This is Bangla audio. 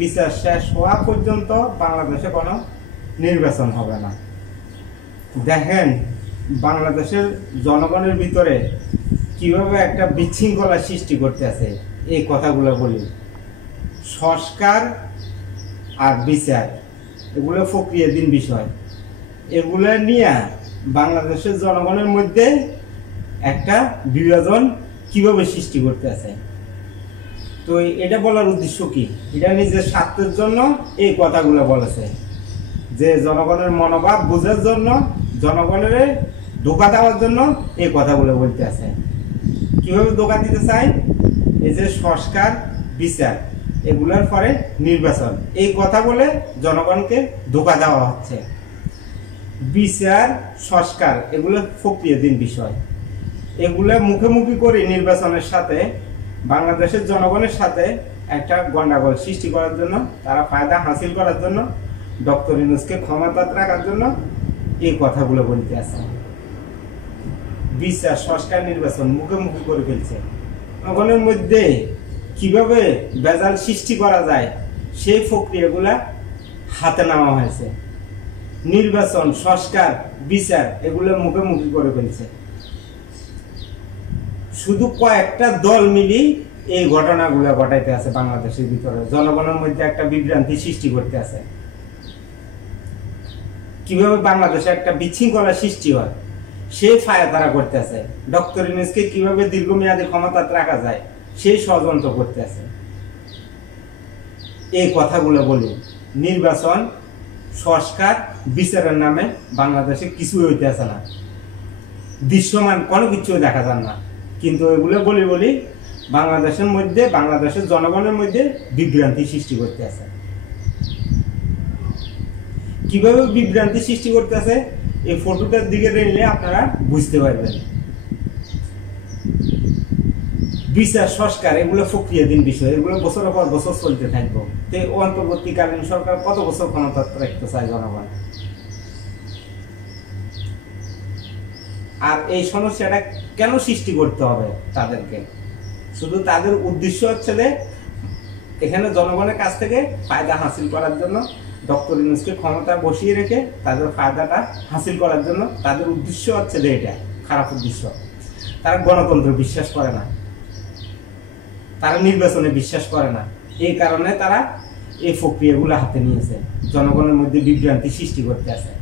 বিচার শেষ হওয়া পর্যন্ত বাংলাদেশে কোনো নির্বাচন হবে না। দেখেন বাংলাদেশের জনগণের ভিতরে কিভাবে একটা বিশৃঙ্খলা সৃষ্টি করতে আছে। এই কথাগুলো বলি, সংস্কার আর বিচার এগুলো প্রক্রিয়াধীন বিষয়। এগুলো নিয়ে বাংলাদেশের জনগণের মধ্যে একটা বিভাজন কিভাবে সৃষ্টি করতে আছে। তো এটা বলার উদ্দেশ্য কি, এটা নিজের স্বার্থের জন্য এই কথাগুলো বলেছে, যে জনগণের মনোভাব বোঝার জন্য, জনগণের ধোঁকা দেওয়ার জন্য এই কথাগুলো বলতে আছে। কিভাবে ধোঁকা দিতে চাই, এই যে সংস্কার বিচার এগুলোর পরে নির্বাচন, এই কথা বলে জনগণকে ধোঁকা দেওয়া হচ্ছে। বিচার সংস্কার এগুলো প্রক্রিয়াধীন বিষয়। এগুলো মুখোমুখি করে নির্বাচনের সাথে বাংলাদেশের জনগণের সাথে একটা গন্ডগোল সৃষ্টি করার জন্য, তারা ফায়দা হাসিল করার জন্য, ডক্টর ইউনূসকে ক্ষমতা রাখার জন্য এই কথাগুলো বলতে আছে। বিচার সংস্কার নির্বাচন মুখোমুখি করে ফেলছে। জনগণের মধ্যে কিভাবে ভেজাল সৃষ্টি করা যায় সেই প্রক্রিয়াগুলা হাতে নেওয়া হয়েছে। নির্বাচন সংস্কার বিচার এগুলো মুখোমুখি করে ফেলছে। শুধু কয়েকটা দল মিলি এই ঘটনাগুলো ঘটাইতে আছে বাংলাদেশের ভিতরে, জনগণের মধ্যে একটা বিভ্রান্তি সৃষ্টি করতে আছে। কিভাবে বাংলাদেশে একটা বিশৃঙ্খলা সৃষ্টি হয় সেই ফায়া তারা করতে আছে। ডক্টর ইউনূসকে কিভাবে দীর্ঘমেয়াদী ক্ষমতা রাখা যায় সেই ষড়যন্ত্র করতে আছে। এই কথাগুলো বলি, নির্বাচন সংস্কার বিচারের নামে বাংলাদেশে কিছুই হইতে আছে না, দৃশ্যমান কোনো কিছু দেখা যান না। কিন্তু এগুলো বলি বাংলাদেশের মধ্যে, বাংলাদেশের জনগণের মধ্যে বিভ্রান্তি সৃষ্টি করতে আছে। কিভাবে বিভ্রান্তি সৃষ্টি করতে আছে এই ফটোটার দিকে নিলে আপনারা বুঝতে পারবেন। বিচার সংস্কার এগুলো প্রক্রিয়াধীন বিষয়, এগুলো বছরের পর বছর চলতে থাকবো। তো অন্তর্বর্তীকালীন সরকার কত বছর ক্ষমতা রাখতে চায় জনগণ? আর এই সমস্যাটা কেন সৃষ্টি করতে হবে তাদেরকে? শুধু তাদের উদ্দেশ্য হচ্ছে যে এখানে জনগণের কাছ থেকে ফায়দা হাসিল করার জন্য, ডক্টর ইউনূসকে ক্ষমতা বসিয়ে রেখে তাদের ফায়দাটা হাসিল করার জন্য তাদের উদ্দেশ্য হচ্ছে যে এটা খারাপ উদ্দেশ্য। তারা গণতন্ত্রে বিশ্বাস করে না, তারা নির্বাচনে বিশ্বাস করে না। এই কারণে তারা এই প্রক্রিয়াগুলো হাতে নিয়েছে, জনগণের মধ্যে বিভ্রান্তি সৃষ্টি করতে আছে।